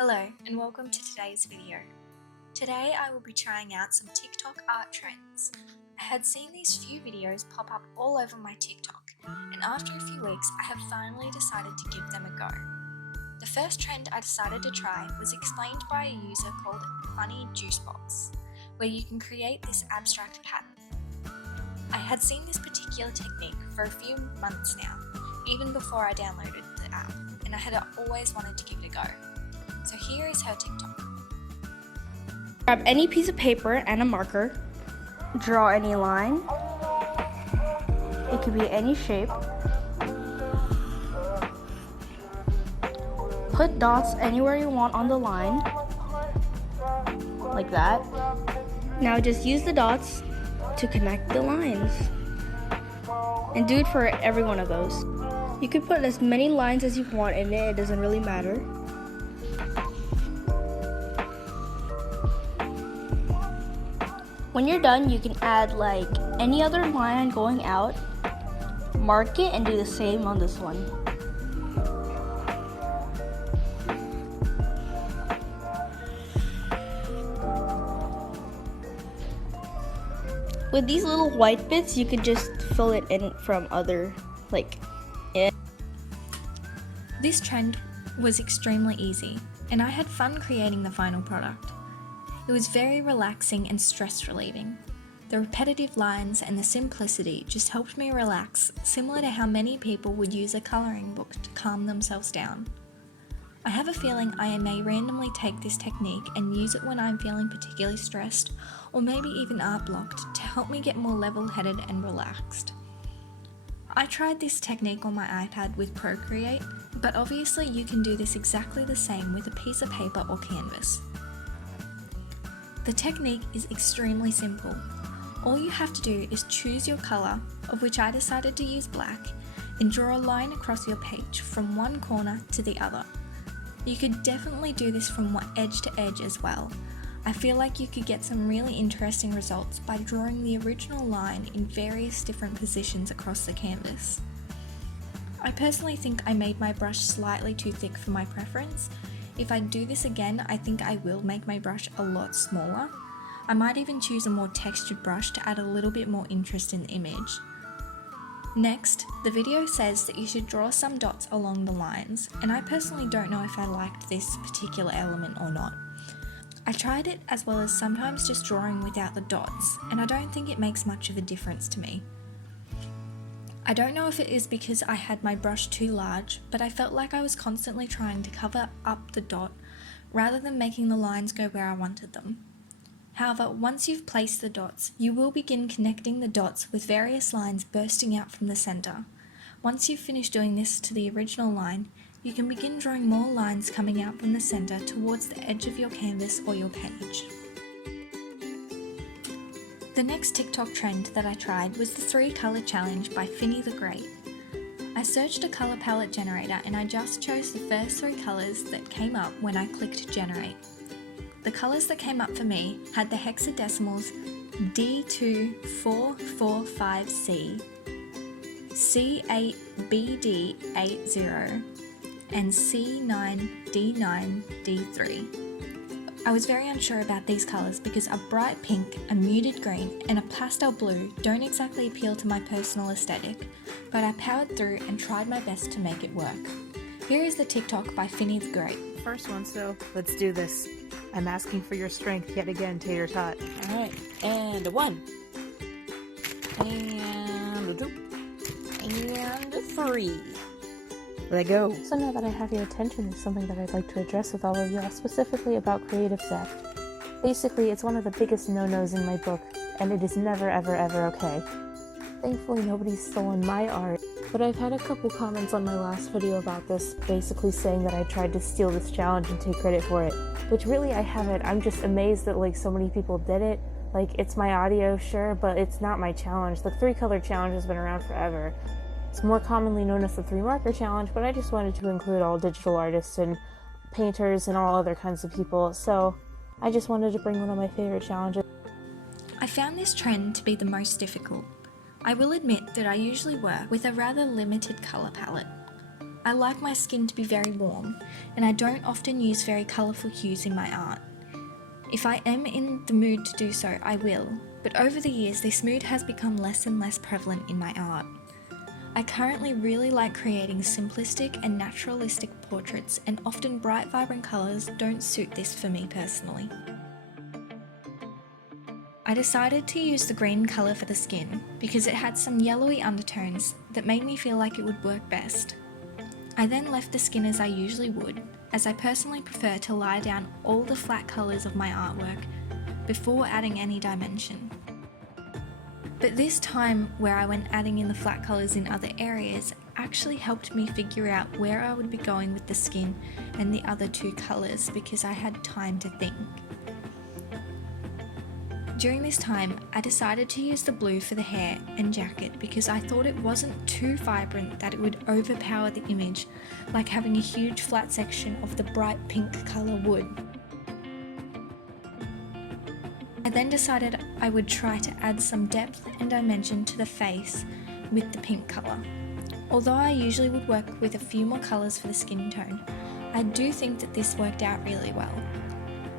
Hello and welcome to today's video. Today I will be trying out some TikTok art trends. I had seen these few videos pop up all over my TikTok, and after a few weeks I have finally decided to give them a go. The first trend I decided to try was explained by a user called Funny Juicebox, where you can create this abstract pattern. I had seen this particular technique for a few months now, even before I downloaded the app, and I had always wanted to give it a go. So here is her TikTok. Grab any piece of paper and a marker. Draw any line. It could be any shape. Put dots anywhere you want on the line, like that. Now just use the dots to connect the lines. And do it for every one of those. You can put as many lines as you want in it doesn't really matter. When you're done, you can add like any other line going out, mark it, and do the same on this one. With these little white bits, you could just fill it in from other, This trend was extremely easy, and I had fun creating the final product. It was very relaxing and stress relieving. The repetitive lines and the simplicity just helped me relax, similar to how many people would use a colouring book to calm themselves down. I have a feeling I may randomly take this technique and use it when I'm feeling particularly stressed, or maybe even art blocked, to help me get more level-headed and relaxed. I tried this technique on my iPad with Procreate, but obviously you can do this exactly the same with a piece of paper or canvas. The technique is extremely simple. All you have to do is choose your colour, of which I decided to use black, and draw a line across your page from one corner to the other. You could definitely do this from edge to edge as well. I feel like you could get some really interesting results by drawing the original line in various different positions across the canvas. I personally think I made my brush slightly too thick for my preference. If I do this again, I think I will make my brush a lot smaller. I might even choose a more textured brush to add a little bit more interest in the image. Next, the video says that you should draw some dots along the lines, and I personally don't know if I liked this particular element or not. I tried it as well as sometimes just drawing without the dots, and I don't think it makes much of a difference to me. I don't know if it is because I had my brush too large, but I felt like I was constantly trying to cover up the dot rather than making the lines go where I wanted them. However, once you've placed the dots, you will begin connecting the dots with various lines bursting out from the centre. Once you've finished doing this to the original line, you can begin drawing more lines coming out from the centre towards the edge of your canvas or your page. The next TikTok trend that I tried was the 3-colour challenge by Finny the Great. I searched a colour palette generator and I just chose the first 3 colours that came up when I clicked generate. The colours that came up for me had the hexadecimals D2445C, C8BD80, and C9D9D3. I was very unsure about these colours because a bright pink, a muted green, and a pastel blue don't exactly appeal to my personal aesthetic, but I powered through and tried my best to make it work. Here is the TikTok by Finny the Great. First one, so let's do this. I'm asking for your strength yet again, Tater Tot. Alright, and a 1. And a 2. And a 3. Let go. So now that I have your attention, there's something that I'd like to address with all of y'all, specifically about creative theft. Basically, it's one of the biggest no-nos in my book, and it is never ever ever okay. Thankfully, nobody's stolen my art, but I've had a couple comments on my last video about this, basically saying that I tried to steal this challenge and take credit for it, which really I haven't. I'm just amazed that so many people did it. It's my audio, sure, but it's not my challenge. The 3-color challenge has been around forever. It's more commonly known as the 3-marker challenge, but I just wanted to include all digital artists and painters and all other kinds of people, so I just wanted to bring one of my favorite challenges. I found this trend to be the most difficult. I will admit that I usually work with a rather limited colour palette. I like my skin to be very warm, and I don't often use very colourful hues in my art. If I am in the mood to do so, I will, but over the years this mood has become less and less prevalent in my art. I currently really like creating simplistic and naturalistic portraits, and often bright vibrant colours don't suit this for me personally. I decided to use the green colour for the skin because it had some yellowy undertones that made me feel like it would work best. I then left the skin as I usually would, as I personally prefer to lie down all the flat colours of my artwork before adding any dimension. But this time where I went adding in the flat colours in other areas actually helped me figure out where I would be going with the skin and the other two colours because I had time to think. During this time, I decided to use the blue for the hair and jacket because I thought it wasn't too vibrant that it would overpower the image, like having a huge flat section of the bright pink colour would. I then decided I would try to add some depth and dimension to the face with the pink colour. Although I usually would work with a few more colours for the skin tone, I do think that this worked out really well.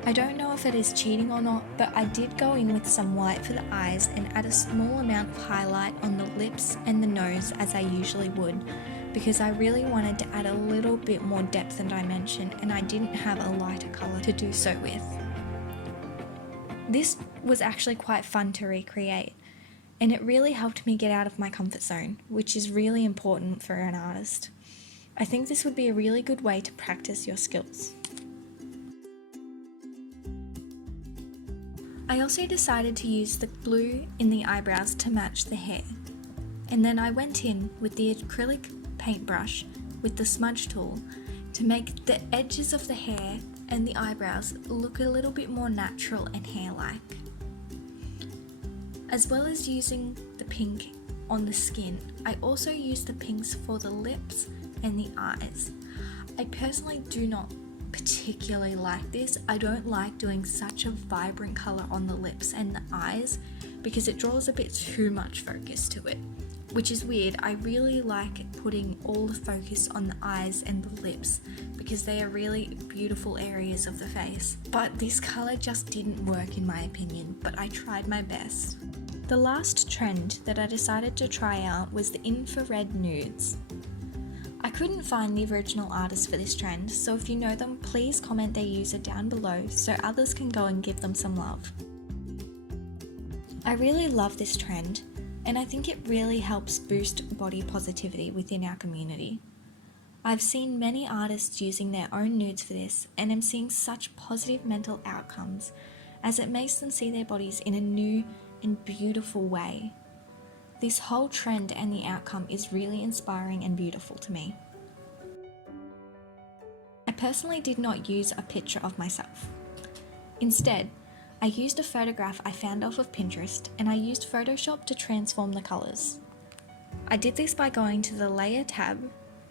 I don't know if it is cheating or not, but I did go in with some white for the eyes and add a small amount of highlight on the lips and the nose as I usually would, because I really wanted to add a little bit more depth and dimension, and I didn't have a lighter colour to do so with. This was actually quite fun to recreate, and it really helped me get out of my comfort zone, which is really important for an artist. I think this would be a really good way to practice your skills. I also decided to use the blue in the eyebrows to match the hair, and then I went in with the acrylic paintbrush with the smudge tool to make the edges of the hair and the eyebrows look a little bit more natural and hair-like. As well as using the pink on the skin, I also used the pinks for the lips and the eyes. I personally do not particularly like this. I don't like doing such a vibrant colour on the lips and the eyes because it draws a bit too much focus to it, which is weird. I really like putting all the focus on the eyes and the lips because they are really beautiful areas of the face. But this colour just didn't work in my opinion, but I tried my best. The last trend that I decided to try out was the infrared nudes. I couldn't find the original artist for this trend, so if you know them, please comment their user down below so others can go and give them some love. I really love this trend, and I think it really helps boost body positivity within our community. I've seen many artists using their own nudes for this, and am seeing such positive mental outcomes as it makes them see their bodies in a new and beautiful way. This whole trend and the outcome is really inspiring and beautiful to me. I personally did not use a picture of myself. Instead, I used a photograph I found off of Pinterest, and I used Photoshop to transform the colours. I did this by going to the Layer tab,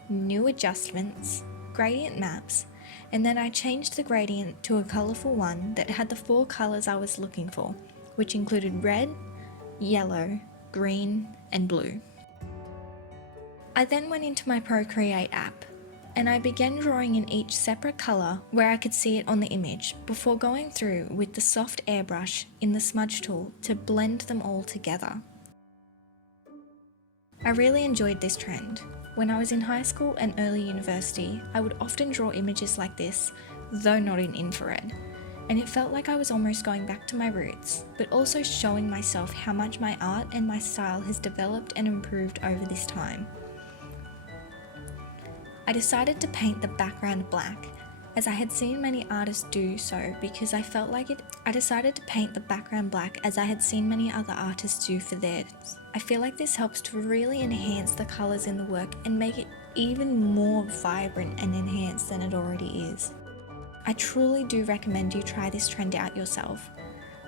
New Adjustments, Gradient Maps, and then I changed the gradient to a colourful one that had the 4 colours I was looking for, which included red, yellow, green, and blue. I then went into my Procreate app, and I began drawing in each separate colour where I could see it on the image before going through with the soft airbrush in the smudge tool to blend them all together. I really enjoyed this trend. When I was in high school and early university, I would often draw images like this, though not in infrared, and it felt like I was almost going back to my roots, but also showing myself how much my art and my style has developed and improved over this time. I decided to paint the background black, as I had seen many artists do so because I felt like it. I decided to paint the background black as I had seen many other artists do for theirs. I feel like this helps to really enhance the colours in the work and make it even more vibrant and enhanced than it already is. I truly do recommend you try this trend out yourself,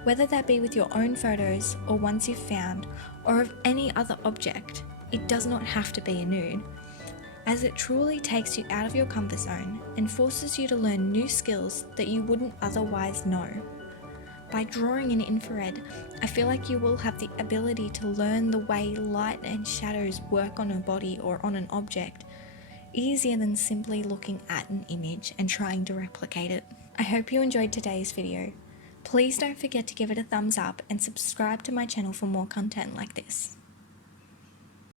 whether that be with your own photos or ones you've found, or of any other object. It does not have to be a nude, as it truly takes you out of your comfort zone and forces you to learn new skills that you wouldn't otherwise know. By drawing in infrared, I feel like you will have the ability to learn the way light and shadows work on a body or on an object, easier than simply looking at an image and trying to replicate it. I hope you enjoyed today's video. Please don't forget to give it a thumbs up and subscribe to my channel for more content like this.